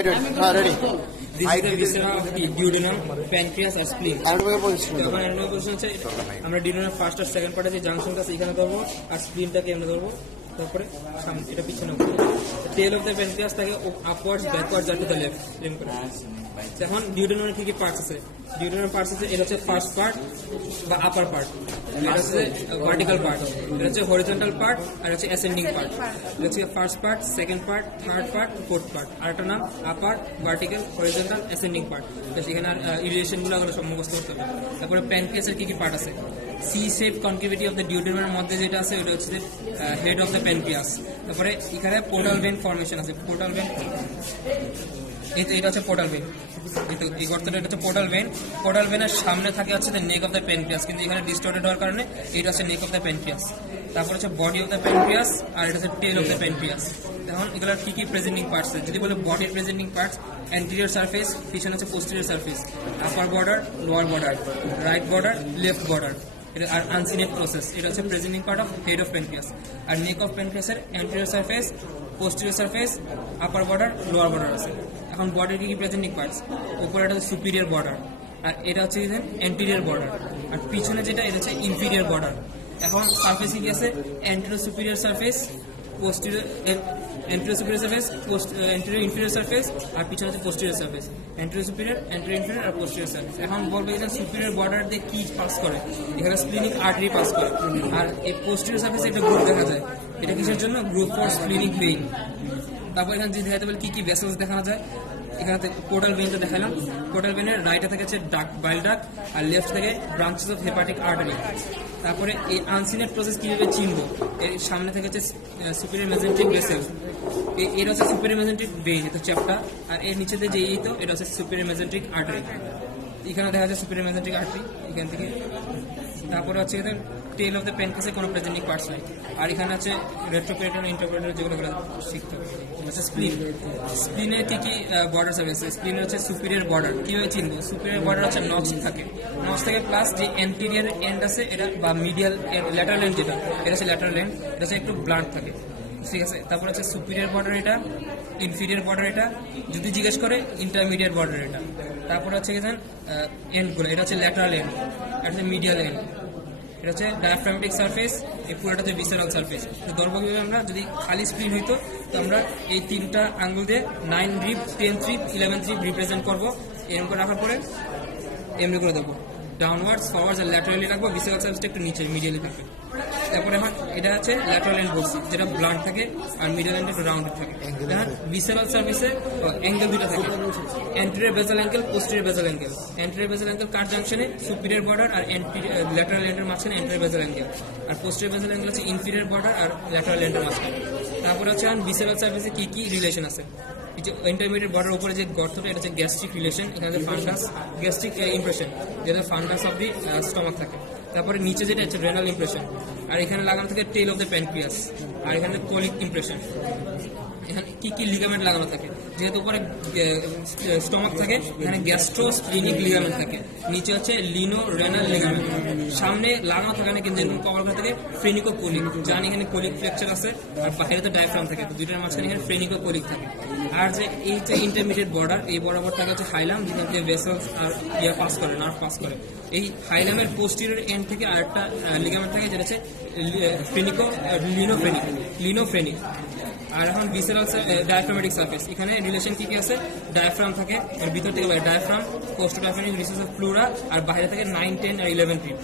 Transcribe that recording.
Wait. Ready. This is the viscera of the duodenum, pancreas or spleen. এখন and position হচ্ছে আমরা duodenum first আর second পার্টে যে জাংশনটা আছে এখানে ধরবো আর স্প্লিনটাকে এমনি ধরবো, তারপরে সামনে এটা পিছনে উপরে। টেল অফ দ্য প্যানক্রিয়াস থাকে আপওয়ার্ডস ব্যাকওয়ার্ডস আর টু দ্য লেফট লিঙ্ক করে। এখন ডিউডেনামের কি কি পার্টস আছে? ডিউডেনামের পার্টস আছে, এটা হচ্ছে ফার্স্ট পার্ট বা আপার পার্ট, এটা হচ্ছে ভার্টিক্যাল পার্ট, এটা হচ্ছে হরিজন্টাল পার্ট, আর হচ্ছে অ্যাসেন্ডিং পার্ট। এটা হচ্ছে first part, second part, third part, fourth part. আর একটা নাম upper, vertical, horizontal, ascending part. তো সেখানে আর ইরিলেশনগুলো আমরা সব মুখস্থ করতে হবে। তারপরে প্যানক্রিয়াসের কি কি পার্ট আছে? C shape concavity of the ডিউডেনামের মধ্যে যেটা আছে ওটা হচ্ছে হেড অফ দ্য প্যানক্রিয়াস। তারপরে এখানে পোর্টাল ভেন ফর্মেশন আছে, পোর্টাল ভেন, এটা হচ্ছে পোর্টাল ভেন, এই গর্তটা এটা হচ্ছে পোর্টাল ভেন। পোর্টাল ভেনের সামনে থাকে হচ্ছে নেক অফ দ্য প্যানক্রিয়াস, কিন্তু এখানে ডিস্টর্টেড হওয়ার কারণে এটা হচ্ছে নেক অফ দ্য প্যানক্রিয়াস। তারপর হচ্ছে বডি অফ দ্য প্যানক্রিয়াস, আর এটা হচ্ছে টেল অফ দ্য প্যানক্রিয়াস। এখন এগুলোর কি কি প্রেজেন্টিং পার্টস? যদি বলে বডির প্রেজেন্টিং পার্টস, অ্যান্টেরিয়র সারফেস, পিছনে হচ্ছে posterior surface, upper border, lower border, right border, left border, এটা আর আনসিনেট প্রসেস। এটা হচ্ছে presenting part of head of pancreas. আর নেক অফ প্যানক্রিয়াসের anterior surface, posterior surface, upper border, lower border আছে। এখন বডির কি কি প্রেজেন্টিং পার্টস? উপরে এটা হচ্ছে সুপিরিয়র বর্ডার, আর এটা হচ্ছে অ্যান্টেরিয়র বর্ডার, আর পিছনে যেটা এটা হচ্ছে ইনফিরিয়র বর্ডার। এখন সারফেসে কি আছে? Anterior superior surface, posterior anterior superior surface, anterior inferior surface, আর পিছনে হচ্ছে posterior surface, anterior superior, anterior inferior আর posterior surface। এখন বলবো এটা superior border দিয়ে কি পাস করে? এখানে splenic artery পাস করে। আর এই posterior surface একটা গ্রুপ দেখা যায়, এটা কিসের জন্য? Group for splenic vein। তারপর এখানে যদি দেখাতে বলে কি কি ভেসেলস দেখানো যায়, এখানে পোর্টাল ভেইনটা দেখালাম। পোর্টাল ভেইনের রাইটে থেকে হচ্ছে ডাক্ট, বাইল ডাক্ট, আর লেফট থেকে ব্রাঞ্চেস অফ হেপাটিক আর্টারি। তারপরে এই আনসিনেট প্রসেস কিভাবে চিনবো? এর সামনে থেকে হচ্ছে সুপিরিয়র মেজেন্ট্রিক ভেসেল, এটা হচ্ছে সুপিরিয়র মেজেন্ট্রিক ভেইন, এটা চ্যাপ্টা, আর এর নিচে যে এই তো এটা হচ্ছে সুপিরিয়র মেজেন্ট্রিক আর্টারি। এখানে দেখা যায় সুপিরিয়র মেজেন্ট্রিক আর্টারি এখান থেকে। তারপরে হচ্ছে এদের টেল অফ দ্য প্যানক্রিয়াসে কোনো প্রেজেন্টিং পার্টস নাই। আর এখানে আছে রেট্রোপেরিটন, ইন্টারপেরিটন, যেগুলো শিখতে হবে। হচ্ছে স্প্লিন, স্প্লিনের কি কি বর্ডার আছে? স্প্লিনের হচ্ছে সুপিরিয়র বর্ডার। কিভাবে চিনবো? সুপিরিয়র বর্ডার হচ্ছে নচ থাকে, নচ থেকে প্লাস যে অ্যান্টেরিয়র এন্ড আছে এটা, বা মিডিয়াল ল্যাটারাল এন্ড যেটা, এটা হচ্ছে ল্যাটারাল এন্ড, এটা হচ্ছে একটু ব্লান্ট থাকে, ঠিক আছে। তারপর হচ্ছে সুপিরিয়র বর্ডার এটা, ইনফিরিয়র বর্ডার এটা, যদি জিজ্ঞেস করে ইন্টারমিডিয়েট বর্ডার এটা। তারপর হচ্ছে এন্ডগুলো, এটা হচ্ছে ল্যাটারাল এন্ড, এটা হচ্ছে মিডিয়াল এন্ড, এটা হচ্ছে ডায়াফ্রামেটিক সারফেস, এই পুরোটা হচ্ছে ভিসেরাল সারফেস। তো দর্বকভাবে আমরা যদি খালি স্প্লিন হইতো তো আমরা এই তিনটা আঙ্গুল দিয়ে 9 রিপ, 10 রিপ, 11 রিপ রিপ্রেজেন্ট করবো। এরকম করে রাখার পরে এমনি করে দেবো, ডাউনওয়ার্ডস, ফরওয়ার্ডস আর ল্যাটারালি রাখবো। ভিসেরাল সারফেসটা একটু নিচে মিডিয়ালি থাকবে। তারপরে এখন এটা হচ্ছে ল্যাটারাল এন্ড বলছি, যেটা ব্লান্ট থাকে, আর মিডল এন্ড একটু রাউন্ডেড থাকে। এখন ভিসেরাল সারফেসে অ্যাঙ্গেল দুটো থাকে, অ্যান্টেরিয়র বেজাল অ্যাঙ্গেল, পোস্টেরিয়র বেজাল অ্যাঙ্গেল। অ্যান্টেরিয়র বেজাল অ্যাঙ্গেল কার জাংশনে? সুপিরিয়র বর্ডার আর ল্যাটারাল এন্ডের মাঝখানে অ্যান্টেরিয়র বেজাল অ্যাঙ্গেল, আর পোস্টেরিয়র বেজাল অ্যাঙ্গেল হচ্ছে ইনফিরিয়র বর্ডার আর ল্যাটারাল এন্ডের মাঝখানে। তারপরে হচ্ছে এখন ভিসেরাল সারফেসে কি কি রিলেশন আছে? ইন্টারমিডিয়েট বর্ডার উপরে যে গর্তটা, এটা হচ্ছে গ্যাস্ট্রিক রিলেশন, এখানে ফান্ডাস, গ্যাস্ট্রিক ইমপ্রেশন, যেটা ফান্ডাস অফ দি স্টমাক থাকে। তারপরে নিচে যেটা হচ্ছে রেনাল ইমপ্রেশন, আর এখানে লাগানো থাকে টেল অফ দ্য প্যানক্রিয়াস, আর এখানে কোলিক ইমপ্রেশন। এখানে কি কি লিগামেন্ট লাগানো থাকে? যেহেতু উপরে স্টমাক থাকে, এখানে গ্যাস্ট্রোস্প্লিনিক লিগামেন্ট থাকে, নিচে হচ্ছে লিনো রেনাল লিগামেন্ট। সামনে লাগানো থাকে না, কিন্তু যেরকম কভার করে থাকে ফ্রেনিকো কোলিক, জানি এখানে কোলিক ফ্লেকচার আছে, আর বাইরে তো ডায়াফ্রাম থাকে, দুইটার মাঝখানে এখানে ফ্রেনিকো কোলিক থাকে। আর যে এই যে ইন্টারমিডিয়েট বর্ডার, এই বরাবর থাকে হচ্ছে হাইলাম, যেখান থেকে ভেসেলস আর পাস করে, নার্ভ পাস করে। এই হাইলামের পোস্টেরিয়র এন্ড থেকে আরেকটা লিগামেন্ট থাকে, যেটা হচ্ছে ফ্রেনিকো লিনোফ্রেনিক। আর এখন ভিসেরাল ডায়াফ্রামেটিক সারফেস, এখানে রিলেশন কি কি আছে? ডায়াফ্রাম থাকে, এর ভিতর থেকে diaphragm, posto diaphragmatic resource of pleura, আর বাইরে থেকে 9, 10 আর 11 রিপ।